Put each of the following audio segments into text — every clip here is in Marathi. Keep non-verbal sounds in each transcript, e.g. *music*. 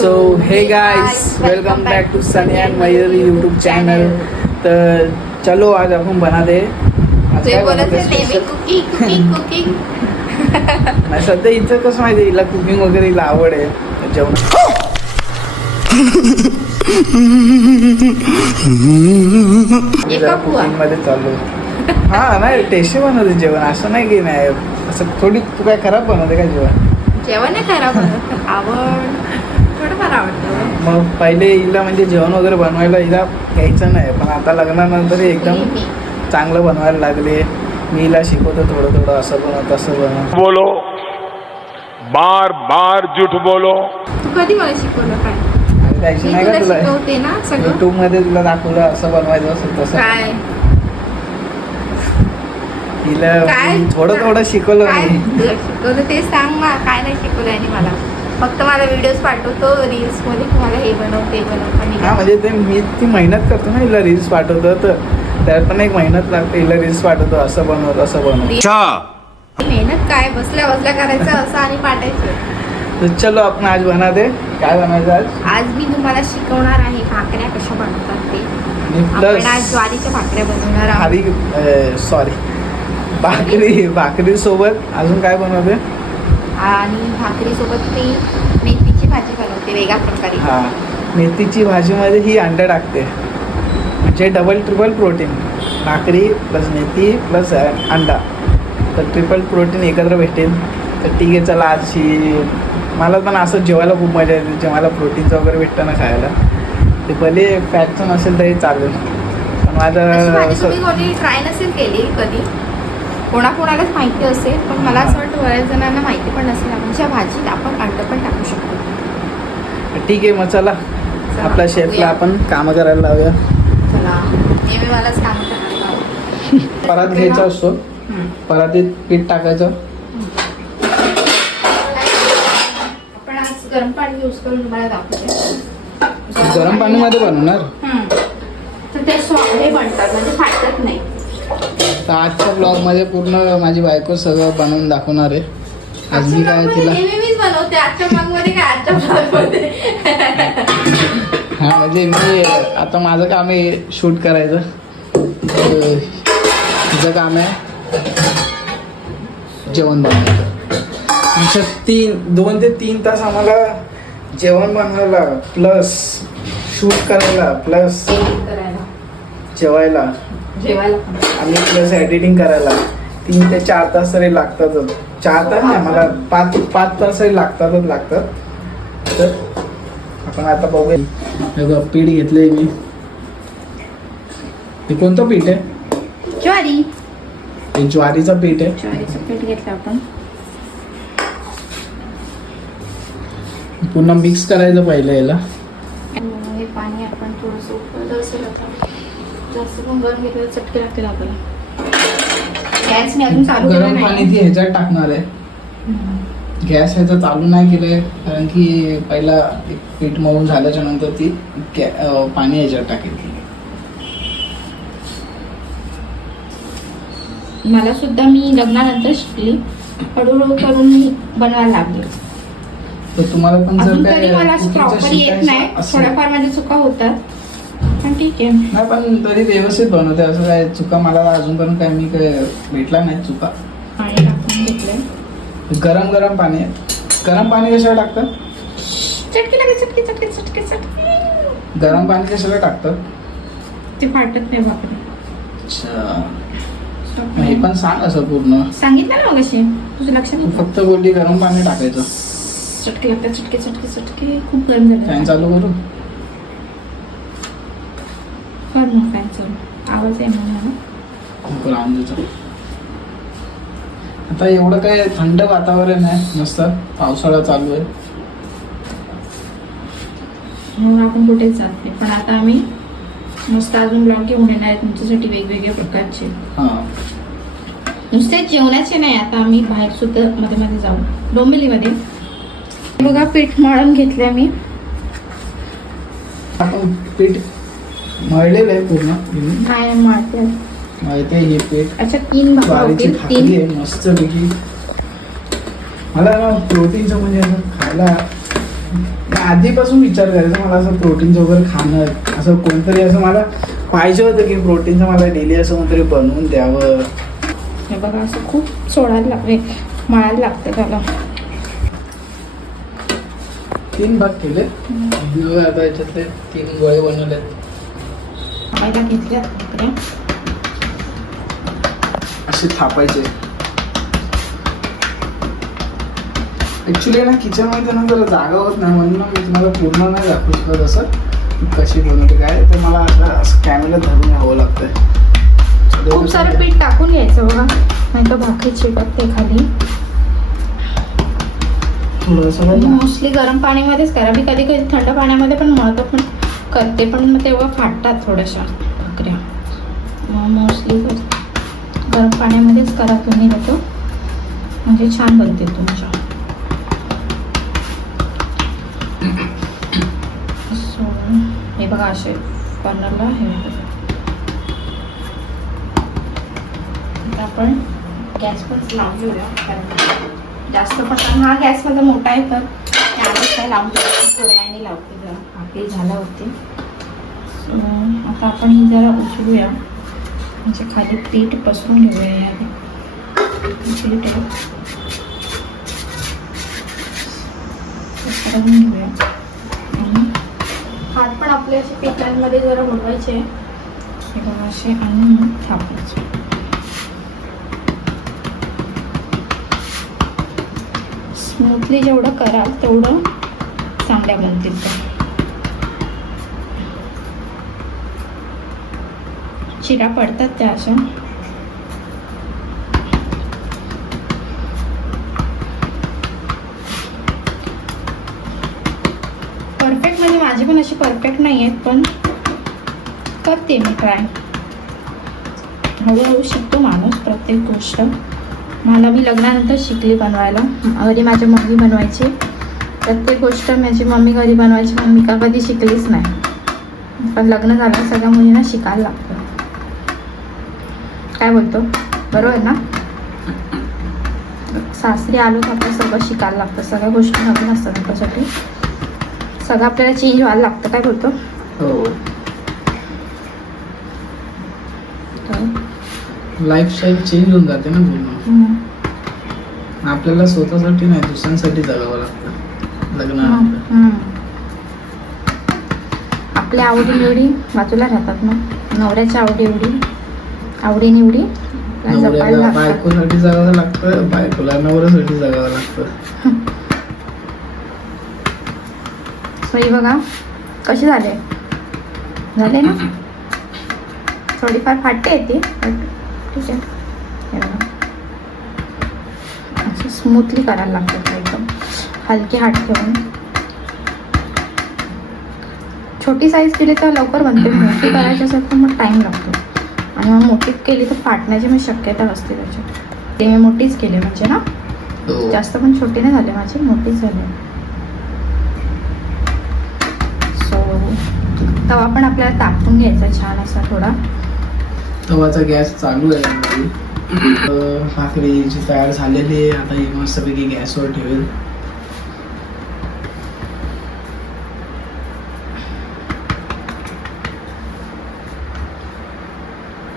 So hey guys welcome back to Sunny and Mayur YouTube channel तर चलो आज ते कुकिंग कुकिंग नाही सध्या हिचं कसं माहिती हिला कुकिंग वगैरे हिला आवड आहे. जेवण. मध्ये चालू हा नाही टेस्टी बनवते जेवण. असं नाही की नाही असं थोडी तू काय खराब बनवते का जेवण? जेवण नाही खराब. आवड. आवडतं मग पहिले हिला म्हणजे जेवण वगैरे बनवायला हिला यायचं नाही पण आता लग्नानंतर एकदम. चांगलं बनवायला लागले. मी हिला शिकवतो थोडं थोडं असं बनव तसं बनव. बोलो. बार बार झूठ बोलो. तू कधी मला शिकवलं काय? आणि त्याची मी नाही का तुला तुला? शिकवते ना सगळं. युट्यूबमध्ये तुला दाखवलं असं बनवायचं असं तसं. काय? हिला काय? थोडं थोडं शिकवलं काय? मी. तुला शिकवलं ते सांग ना काय नाही शिकवलं आणि मला. फक्त मला व्हिडिओज पाठवतो रील्समध्ये की मला हे बनव ते बनव हा म्हणजे ते मी ती मेहनत करतो ना हिला रील्स पाठवतो तर त्यात पण एक मेहनत लागते हिला रील्स पाठवतो असं बनव तसं बनव. मेहनत काय? बसल्या बसल्या करायचं असं आणि पाठायचं. तर चलो आपण आज बनाते काय बनायचं आज? आज मी तुम्हाला शिकवणार आहे भाकऱ्या कशा बनवतात ते. आज ज्वारीच्या भाकऱ्या बनवणार आहोत. हरी सॉरी भाकरी भाकरी सोबत अजून काय बनवते? आणि भाकरी सोबत मी मेथीची भाजी बनवते वेगळ्या प्रकारे. हा मेथीची भाजीमध्ये ही अंडा टाकते. म्हणजे डबल ट्रिपल प्रोटीन भाकरी प्लस मेथी प्लस अंडा. तर ट्रिपल प्रोटीन एकत्र भेटेल. तर ठीक आहे चला आज ही मला पण असं जेवायला खूप मजा येते. जेवायला प्रोटीनचं वगैरे भेटतं ना खायला. ते भले फॅटचं नसेल तरी चालेल. पण माझं ट्राय नसेल केली कधी? कोणाकोणालाच माहिती असेल पण मला असं वाटतं बऱ्याच जणांना माहिती पण नसेल. आपण ज्या भाजीत आपण अंड पण टाकू शकतो. ठीक आहे मग चला. आपल्या शेफला. आपण कामं करायला लावूया. चला नेहमी मलाच काम करायला आवडतं. *laughs* परात घ्यायचा असतो. परातीत पीठ टाकायचं. आपण आज गरम पाणी यूज करून तुम्हाला दाखवते. गरम पाणीमध्ये बनवणार. तर ते स्वा- हे बनतात म्हणजे फाटत नाही. तर आजच्या ब्लॉगमध्ये पूर्ण माझी बायको सगळं बनवून दाखवणार आहे. आज मी काय तिला नेहमी मीच बनवते. आजच्या ब्लॉगमध्ये काय? आजच्या ब्लॉगमध्ये हा म्हणजे मी आता माझं काम आहे शूट करायचं. तिचं काम आहे जेवण बनवायचं. आमच्या तीन दोन ते तीन तास आम्हाला जेवण बनवायला प्लस शूट करायला प्लस करायला. जेवायला. जेवायला. आणि प्लस एडिटिंग करायला. तीन ते चार तास तरी लागतातच. चार तास नाही मला पाच पाच तास तरी लागतातच लागतात. तर आपण आता बघूया. हे बघ, पीठ घेतलंय मी. हे कोणतं पीठ आहे? ज्वारी. हे ज्वारीचं पीठ आहे. ज्वारीचं पीठ घेतलं आपण. पुन्हा मिक्स करायचं पहिलं याला आणि हे पाणी आपण थोडंसं उकळलं असेल आता जास्त पण गरम घेतलं तर चटके लागतील आपल्याला. गॅस मी अजून चालू गरम पाणी ती ह्याच्यात टाकणार आहे. गॅस ह्याचा चालू नाही केलंय कारण की पहिला एक पीठ मळून झाल्याच्यानंतर ती पाणी ह्याच्यात टाकेल मला सुद्धा मी लग्नानंतर शिकली. हळूहळू करून बनवायला लागले. तर तुम्हाला पण जर मला प्रॉपर येत नाही. थोड्याफार माझ्या चुका होतात. पण ठीक आहे. नाही पण तरी व्यवस्थित बनवते. असं काय चुका मला अजूनपर्यंत काय मी काय भेटला नाही चुका. पाणी टाकून घेतलंय. गरम गरम पाणी आहे. गरम पाणी कशाला टाकतात? चटके लागले चटके चटके चटके चटके. गरम पाणी कशाला टाकतात? ते फाटत नाही भाकरी अच्छा. मग हे पण सांग असं पूर्ण. सांगितलं ना कशी तुझं लक्ष तू नाही फक्त बोलली गरम पाणी टाकायचं. चटके लागतात चटके चटके चटके. खूप गरम फॅन झालं चालू करू. कर मग फॅन चालू. आवाज आहे लावून देतो. आता एवढं काय थंड वातावरण आहे मस्त. पावसाळा चालू आहे. म्हणून आपण कुठेच जात नाही. पण आता आम्ही मस्त अजून ब्लॉग घेऊन येणार आहे तुमच्यासाठी वेगवेगळ्या प्रकारचे. नुसते जेवणाचे नाही आता आम्ही बाहेर सुद्धा मध्ये मध्ये जाऊ डोंबिवलीमध्ये. बघा पीठ मळून घेतलंय मी. आपण पीठ मळलेलं आहे पूर्ण. नाही मळते माहिती आहे हे पीठ. अच्छा तीन भाग ज्वारीची होतील भाकरी तीन? आहे मस्त पैकी मला ना प्रोटीनचं म्हणजे असं खायला मी आधीपासून विचार करायचा मला असं प्रोटीनचं वगैरे खाणं असं कोणतरी असं मला पाहिजे होतं की प्रोटीनचं मला डेली असं कोणतरी बनवून द्यावं. हे बघा असं खूप सोडायला लागते मळायला लागतं त्याला. तीन भाग केले. आता याच्यातले तीन गोळे बनवलेत. खायला घेतल्या भाकऱ्या. असे थापायचे. ऍक्च्युली ना किचनमध्ये ना जरा जागा होत नाही म्हणून मी तुम्हाला पूर्ण नाही दाखवू शकत असं. कशी बनवते काय तर मला असं असं कॅमेरा धरून यावं लागतंय. खूप सारं पीठ टाकून घ्यायचं बघा. नाही तर भाकरी चिकटते खाली. मोस्टली गरम पाण्यामध्येच करा. मी कधी कधी थंड पाण्यामध्ये पण मळतो पण करते पण मग तेव्हा फाटतात थोड्याशा भाकऱ्या. मोस्टली गरम पाण्यामध्येच करा तुम्ही देतो म्हणजे छान बनते तुमच्या. सो हे बघा असे कॉर्नरला हे आपण गॅस पण लावून घेऊया कारण जास्त पण हा गॅस माझा मोठा आहे तर काय लावून लावते जरा. आपली आता आपण ही जरा उचलूया म्हणजे खाली पीठ पसरून घेऊया पीठ. पसरवून घेऊया. आणि हात पण आपले असे पिठांमध्ये जरा बुडवायचे. बघा असे आणि मग स्मूथली जेवढं कराल तेवढं चांगल्या बनतील त्या. चिरा पडतात त्या अशा. परफेक्ट म्हणजे माझी पण अशी परफेक्ट नाही आहेत पण करते मी ट्राय हळूहळू शिकतो माणूस प्रत्येक गोष्ट. मला मी लग्नानंतर शिकली बनवायला. घरी माझी मम्मी बनवायची. प्रत्येक गोष्ट माझी मम्मी घरी बनवायची. पण मी का कधी शिकलीच नाही. पण लग्न झालं सगळ्या मुलींना शिकायला लागतं. काय बोलतो? बरोबर ना? सासरी आलो तर आपलं सगळं शिकायला लागतं. सगळ्या गोष्टी नवीन असतात आपल्यासाठी सगळं आपल्याला चेंज व्हायला लागतं. काय बोलतो? हो. लाईफस्टाईल चेंज होऊन जाते ना पूर्ण. आपल्याला स्वतःसाठी नाही दुसऱ्यांसाठी जगावं लागतं. हम्म. आपल्या आवडी निवडी बाजूला राहतात मग नवऱ्याच्या आवडी निवडी आवडी निवडी बायकोसाठी जगावं लागतं बायकोला नवऱ्यासाठी जगावं लागतं. *laughs* सो ही बघा कशी झाले? झाले ना? थोडीफार फाटते येते ठीक आहे असं स्मूथली करायला लागतात एकदम. हलके हात ठेवून. छोटी साईज केली तर लवकर बनते. *laughs* मोठी करायची असेल तर मग टाईम लागतो. आणि मग मोठी केली तर फाटण्याची मी शक्यता असते त्याची. ते मी मोठीच केली म्हणजे ना. हो. जास्त पण छोटी नाही झाली माझी मोठीच झाली. सो तवा पण आपल्याला तापवून घ्यायचा छान असा थोडा. तवाचा गॅस चालू आहे. अं, भाकरी जी तयार झालेली आहे. आता ही मस्तपैकी गॅसवर ठेवेल.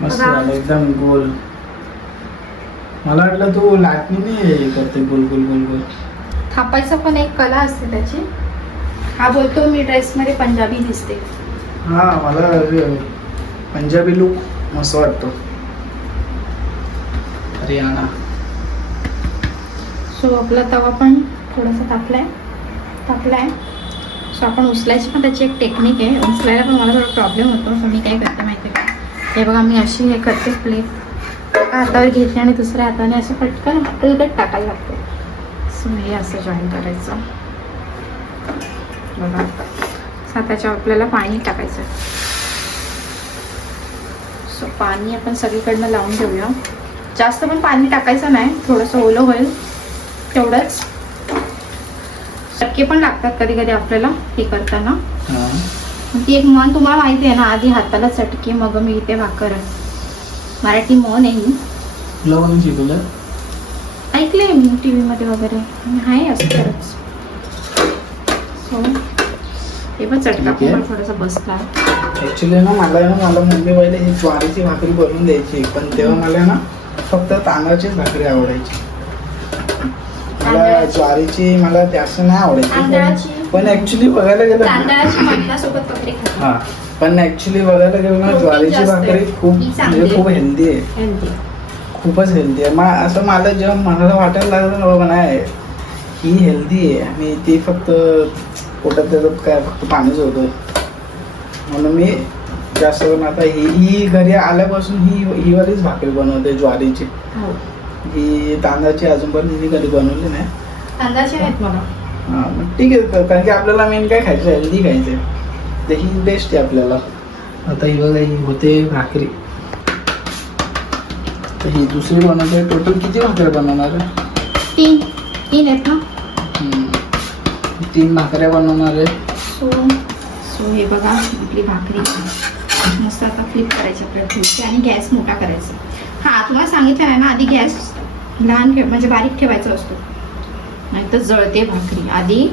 मस्त. झालं एकदम गोल. मला वाटलं तू लाटणीने हे करते गोल गोल गोल गोल. थापायचं पण एक कला असते त्याची. हा बोलतो मी ड्रेसमध्ये पंजाबी दिसते. हा मला पंजाबी लुक मस्त वाटतो. हरियाणा. सो आपला तवा पण थोडासा तापलाय. तापलाय. सो आपण उचलायची पण त्याची एक टेक्निक आहे. उचलायला पण मला थोडा प्रॉब्लेम होतो. सो मी काय करते माहिती आहे का? हे बघा मी अशी हे करते प्लेट एका हातावर घेतली आणि दुसऱ्या हाताने असं पटकन हलकट टाकायला लागते. सो हे असं जॉईन करायचं. बघा आता. त्याच्यावर आपल्याला पाणी टाकायचं सो पाणी आपण सगळीकडनं लावून घेऊया. जास्त पण पाणी टाकायचं नाही थोडंसं ओलं होईल तेवढंच. चटके पण लागतात कधी कधी आपल्याला हे करताना. हा. ती एक म्हण तुम्हाला माहिती आहे ना आधी हाताला चटके मग मी इथे भाकर. मराठी म्हण आहे ऐकले मी टी व्हीमध्ये वगैरे. आहे असं खरंच. हो हे पण चटका थोडासा बसला ना मला ना मला ही ज्वारीची भाकरी बनवून द्यायची. पण तेव्हा मला ना फक्त तांदळाचीच भाकरी आवडायची. मला? ज्वारीची मला जास्त नाही आवडायची? पण- ऍक्च्युली बघायला गेलं हा. पण ऍक्च्युली बघायला गेलं ना ज्वारीची. भाकरी खूप म्हणजे खूप. हेल्दी आहे. खूपच हेल्दी आहे. मा असं मला जेव्हा मनाला वाटायला लागलं ना बाबा नाही ही हेल्दी आहे. आणि ती फक्त पोटात त्याचं काय फक्त पाणीच होतं. म्हणून मी जास्त करून आता ही ही घरी आल्यापासून ही ही वालीच भाकरी बनवते ज्वारीची. हो. ही तांदळाची अजूनपर्यंत मी कधी बनवली नाही. तांदळाचे आहेत मला हां मग ठीक आहे कारण की आपल्याला मेन काय खायचं हेल्दी खायचं आहे. तर ही बेस्ट आहे आपल्याला. आता ही बघा ही होते भाकरी. तर ही दुसरी बनवते. टोटल किती भाकऱ्या बनवणार आहे? तीन तीन आहेत ना. तीन भाकऱ्या बनवणार आहे. सो सो हे बघा आपली भाकरी. मस्त आता फ्लिप करायची आपल्या फ्लिपची आणि गॅस मोठा करायचा. हां तुम्हाला सांगितलं आहे ना आधी गॅस लहान ठेव म्हणजे बारीक ठेवायचा असतो. नाही तर जळते भाकरी. आधी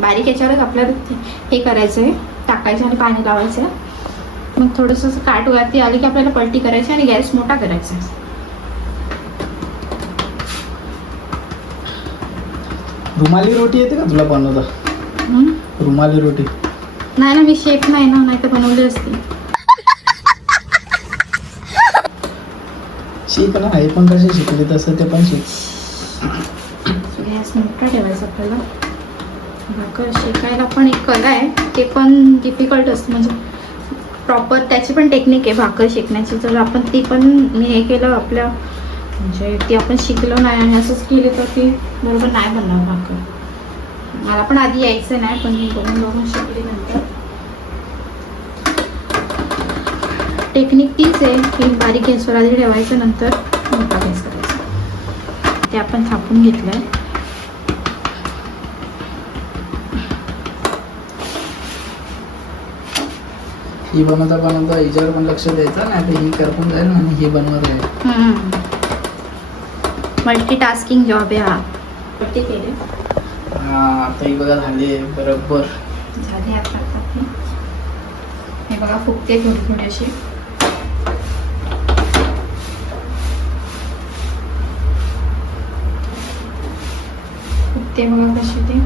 बारीक याच्यावरच आपल्याला हे करायचं आहे टाकायचं आणि पाणी लावायचं. मग थोडंसं असं काट वरती आली की आपल्याला पलटी करायची आणि गॅस मोठा करायचा रुमाली रोटी येते का तुला बनवता? रुमाली रोटी. नाही ना मी शेफ नाही ना नाही तर बनवली असती. शिक ना हे पण कसे शिकले तसं ते पण शिक. गॅस मोठा ठेवायचा आपल्याला. भाकर शिकायला पण एक कला आहे. ते पण डिफिकल्ट असतं. म्हणजे प्रॉपर त्याची पण टेक्निक आहे. भाकर शिकण्याची. जर आपण ती पण मी हे केलं आपल्या म्हणजे ती आपण शिकलो नाही आणि असंच केलं तर ती बरोबर नाही बनणार भाकर. मला पण आधी यायचं नाही पण मी बघून बघून शिकले नंतर. टेक्निक तीच आहे की बारीक गॅसवर आधी ठेवायचं नंतर मोठा गॅस करायचा. ते आपण थापून घेतलंय. ही बनवता बनवता हिच्यावर पण लक्ष द्यायचं नाही तर ही करपून जाईल आणि हे बनवत आहे मल्टीटास्किंग जॉब आहे हा. ते केले. हा आता ही बघा झाली बरोबर. झाले आता. हे बघा फुगते थोडी थोडी अशी. फुगते बघा कशी ते.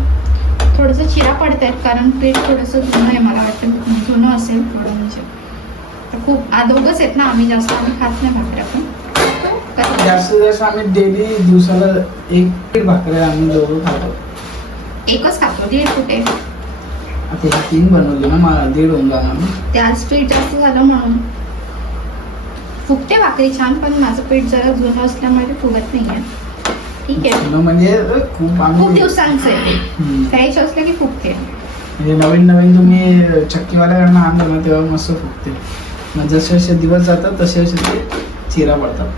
थोडंसं चिरा पडत आहेत कारण पीठ थोडंसं जुनं आहे मला वाटतं. जुनं असेल थोडं म्हणजे. तर खूप आदोगच आहेत ना आम्ही जास्त आम्ही खात नाही भाकऱ्या पण. जास्तीत जास्त आम्ही डेली दिवसाला एक पीठ भाकऱ्या आम्ही दोघं खातो. एकच खातो दीड कुठे? आता ही तीन बनवली ना मला दीड होऊन जाणार ना. त्याच पीठ जास्त झालं म्हणून. फुगते भाकरी छान पण माझं पीठ जरा जुनं असल्यामुळे ते फुगत नाही ठीक आहे. जुनं म्हणजे खूप खूप आम्ही दिवसांचं. आहे हम्म. फ्रेश असलं की फुगते. म्हणजे नवीन नवीन तुम्ही चक्कीवाल्याकडनं आणलं ना तेव्हा मस्त फुगते. मग जसे जसे दिवस जातात तसे जसे ते चिरा पडतात.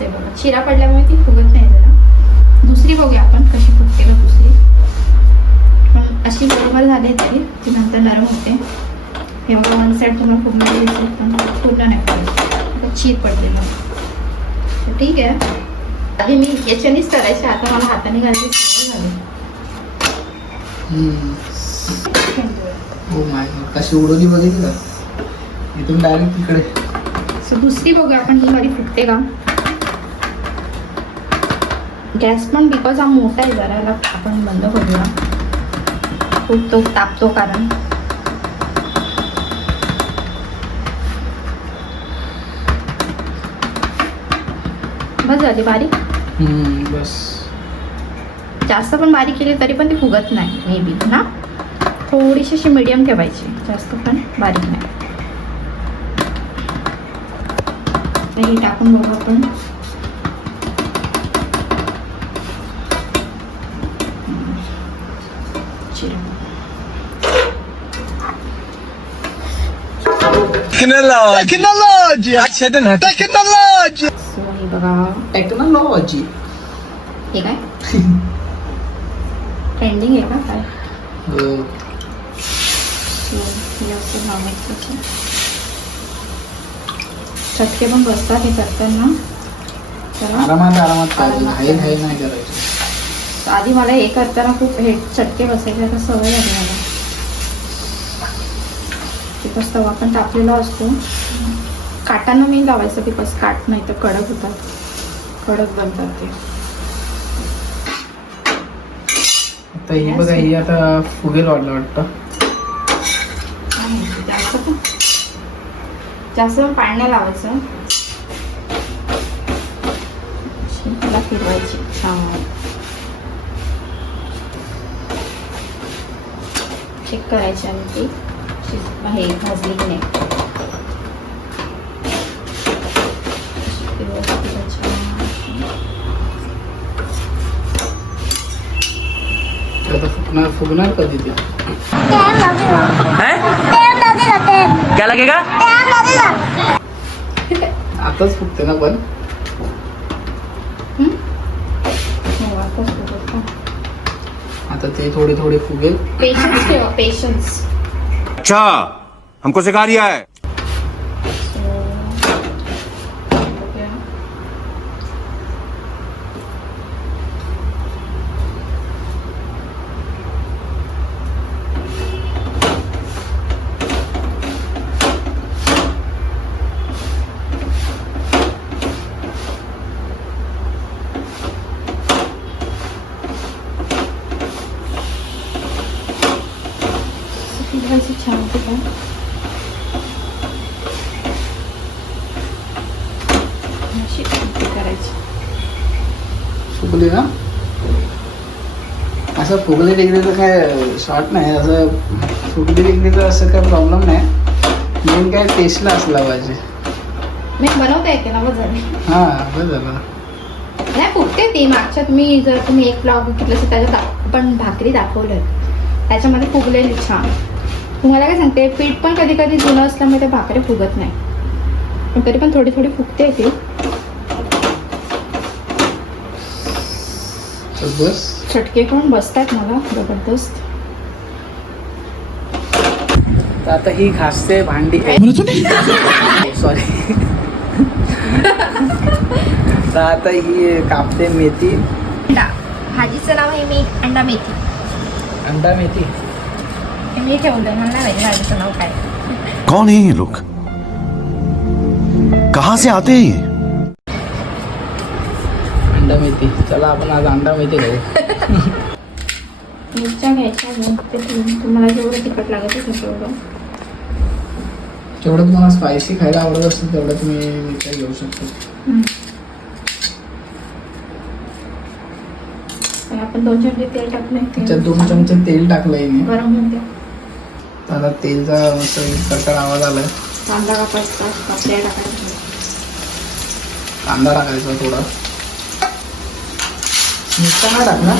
ते बघा. चिरा पडल्यामुळे ती फुगत नाही जरा. दुसरी बघूया आपण कशी फुगते का दुसरी. पण अशी बरोबर झाली तरी ती. नंतर नरम होते. हे बघा वन साईड तुम्हाला फुगणार दिसेल पण पूर्ण नाही. चीर पडते मग ठीक आहे. आधी मी याच्यानेच करायचे. आता मला हाताने घालायची. हो माय कशी उडवली बघितली का? इथून डायरेक्ट तिकडे. सो दुसरी बघूया आपण ही गाडी फुटते का? गॅस पण बिकॉज हा मोठा आहे जरा आपण बंद करूया. खूप तो तापतो कारण. बस झाली बारीक? बस. जास्त पण बारीक केली तरी पण ती फुगत नाही मे बी ना? थोडीशी अशी मीडियम ठेवायची जास्त पण बारीक नाही. टाकून बघू आपण. Tecnologia! Tecnologia! Tecnologia! So, हे बघा टेक्नॉलॉजी हे काय? *laughs* ट्रेंडिंग आहे का काय? हे. चटके पण बसतात हे करताना. चला. आरामात आरामात आधी मला हे करताना खूप हे चटके बसायचे आता सवय झाली पिकस तवा पण टाकलेला असतो. काटांना मी लावायचं पिकस काट नाही तर कडक होतात. कडक बनतात ते. आता ही बघा ही आता फुगेल वाटलं वाटतं. जास्त पण जास्त पण नाही लावायचं. त्याला फिरवायची छान चेक करायची आणि ती की नाही अशी अशी. ते आता फुगणार कधी ते क्या लगेगा आताच फुगते ना पण हम्म? हो, का? आता ते थोडे थोडे फुगेल पेशन्स ठेवा पेशन्स अच्छा हमको सिखा रिया है फिरवायची छान होते का अशी उलटी करायची फुगले ना असं फुगले डिग्रीचं काय शॉर्ट नाही असं फुगले डिग्रीचं असं काय प्रॉब्लेम नाही. मेन काय टेस्टला असला पाहिजे. मी बनवता येते ना बघ झाली हां बरं झालं. नाही फुगते ती. मागच्या तुम्ही जर तुम्ही एक ब्लॉग बघितलं असेल त्याच्यात दाख- पण भाकरी दाखवलं त्याच्यामध्ये फुगलेली छान. तुम्हाला काय सांगते पीठ पण कधी कधी जुनं असल्यामुळे ते भाकरी फुगत नाही. पण तरी पण थोडी थोडी फुगते ती. तर बस. चटके पण बसतात मला जबरदस्त. तर आता ही घासते भांडी. सॉरी तर आता ही कापते मेथी. अंडा. भाजीचं नाव आहे मी अंडा मेथी. अंडा मेथी. मी ठेवलं मला नाही भाजीचं नाव काय. कौन है ये लोग? कहां से आते हैं ये? अंडा मेथी. चला आपण आज अंडा मेथी खाऊ. मिरच्या घ्यायच्या तुम्हाला जेवढं तिखट लागत असेल तेवढं जेवढं तुम्हाला स्पायसी खायला आवडत असेल तेवढं तुम्ही मिरच्या घेऊ शकतो. आपण दोन चमचे तेल टाकले त्याच्यात दोन चमचे तेल टाकलंय मी. आता तेलचा मस्त कडकड आवाज आलाय. कांदा कापायचा कांदा टाकायचा थोडा. मिरच्या टाकणार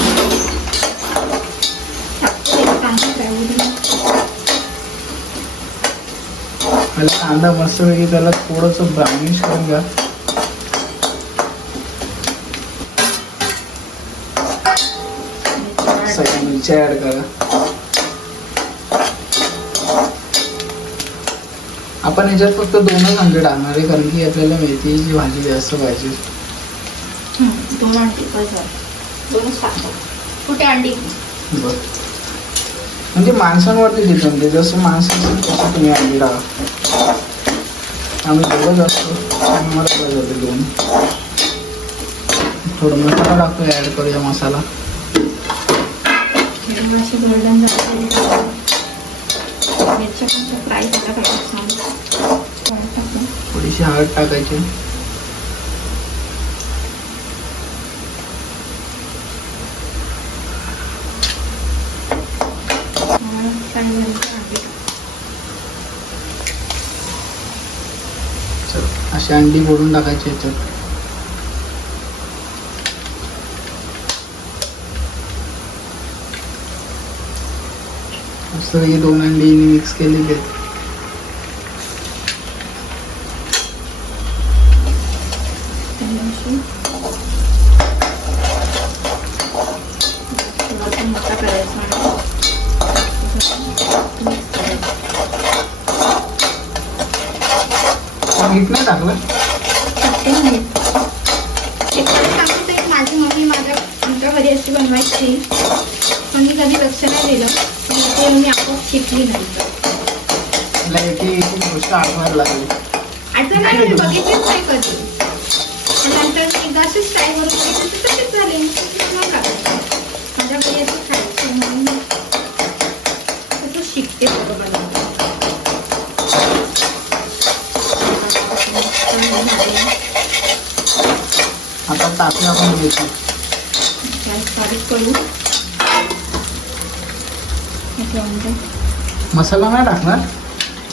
कांदा कांदा मस्त पैकी त्याला थोडंसं ब्राउनिश करून घ्या. सगळ्या मिरच्या ऍड करा. आपण याच्यात फक्त दोनच अंडे टाकणार आहे कारण की आपल्याला मेथीची भाजी जास्त पाहिजे. दोन अंडे दोनच टाकतो. कुठे अंडी? बरं. म्हणजे माणसांवरती डिपेंड आहे. जसं माणसं असेल तसं तुम्ही अंडी टाका. आम्ही दोघंच असतो मला जाते दोन. थोडं मसाला टाकतो ॲड करूया मसाला. हिरवं असे गोल्डन झाले मिरच्या पण फ्राय झाल्या पाहिजे छान फ्राय टाकून थोडीशी हळद टाकायची छान फ्राय झाली की अंडी चला अशी अंडी फोडून टाकायची याच्यात. असं हे दोन अंडी मिक्स केलेली आहेत टाकून अशी थोडासा मोठा करायचा आणि mix करायचं. मीठ नाही टाकलं माझी मम्मी माझ्या आमच्या कधी अशी बनवायची. पण मी कधी लक्ष नाही दिलं. ते मी आपोआप शिकली गोष्ट आठवायला लागली. आठवण नाही बघितलीच नाही कधी. नंतर मी एकदा अशीच ट्राय करून तशीच झाली मग काय माझ्या घरी असं खायचं म्हणून तसं शिकते बरोबर मेथी गॅस बारीक करू मसाला नाही टाकणार?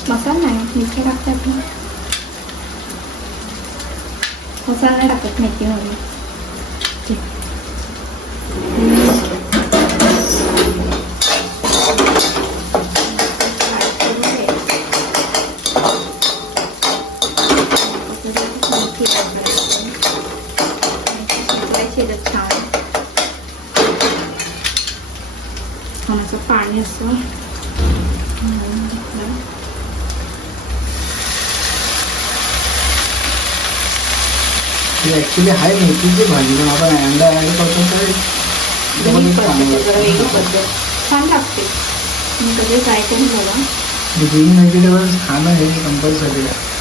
मसाला नाही मिरची टाकतात ना. मसाला नाही टाकत मेथीमध्ये ठीक. मेथी टाकायची. मेथी शिजवायची याच्यात छान छान असं पाणी असं घालून घेतलं. ही ॲक्च्युली आहे मेथीची भाजी पण आपण अंडा ॲड करतो तर छान लागते. तुम्ही कधी ट्राय करून बघा. ग्रीन व्हेजिटेबल्स खाणं हे कंपल्सरी आहे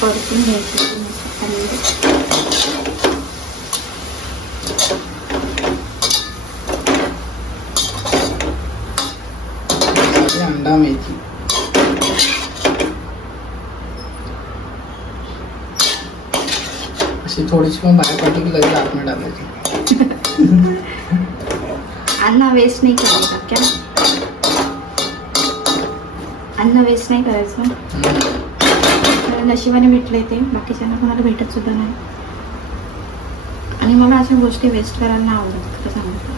परतून घ्यायची ती अंडा मेथी अशी थोडीशी पण बाहेर पडली की लगेच आतमध्ये टाकायची. अन्न वेस्ट नाही करायचं क्या अन्न वेस्ट नाही करायचं. नशिबाने भेटले ते बाकीच्यांना कोणाला भेटत सुद्धा नाही. आणि मला अशा गोष्टी वेस्ट करायला नाही आवडत खरं सांगतो.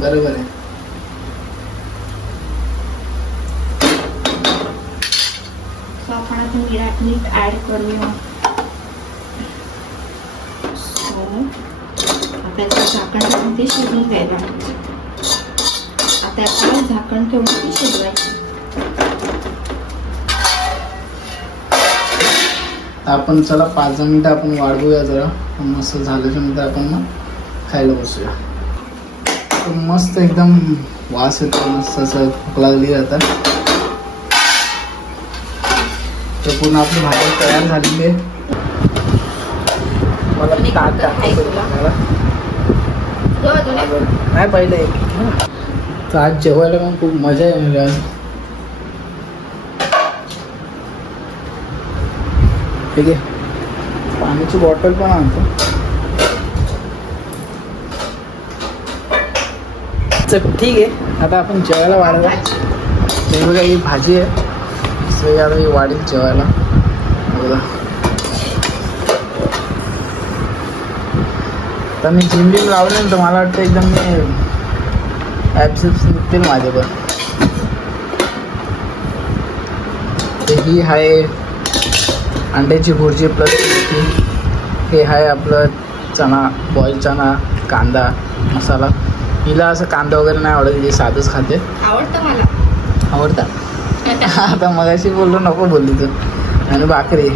बरोबर आहे. सो आपण आता मीठ मीठ ॲड करूया. सो आता याचं झाकण टाकून ते शिजून घ्यायला. आता याच्यावर झाकण ठेवून ते शिजवायचं. आपण चला पाच दहा मिनिटं आपण वाढवूया जरा. मस्त झाल्याच्यानंतर आपण मग खायला बसूया. मस्त एकदम वास येतो मस्त असं खोकला लागली जातात तर पूर्ण आपली भाजी तयार झालेली आहे. मला पहिले एक. तर आज जेवायला पण खूप मजा येणार आज ठीक आहे. पाण्याची बॉटल पण आणतो. चल ठीक आहे. आता आपण जेवायला वाढायला हे बघा ही भाजी आहे. आता ही वाढील जेवायला. बघा. तर मी जिम बिम लावले ना तर मला वाटतं एकदम मी ॲप्सिप्स निघतील माझे पण तर ही आहे अंड्याची भुर्जी प्लस हे आहे आपलं चणा बॉईल चणा कांदा मसाला. हिला असं कांदा वगैरे नाही आवडत साधंच खाते. आवडतं मला. आवडतात आता मगाशी बोललो नको बोलली तू. आणि भाकरी.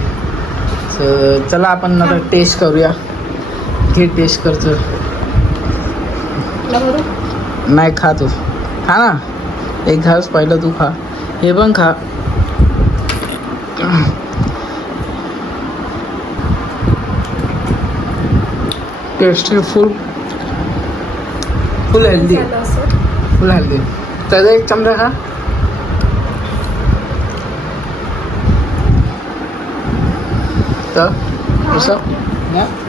तर चला आपण आता टेस्ट करूया. घे टेस्ट करतो नाही खा तू. खा ना. एक घास पहिलं तू खा. हे पण खा. Tasty full full healthy full healthy त्याचा एक चमचा खा. तर कसं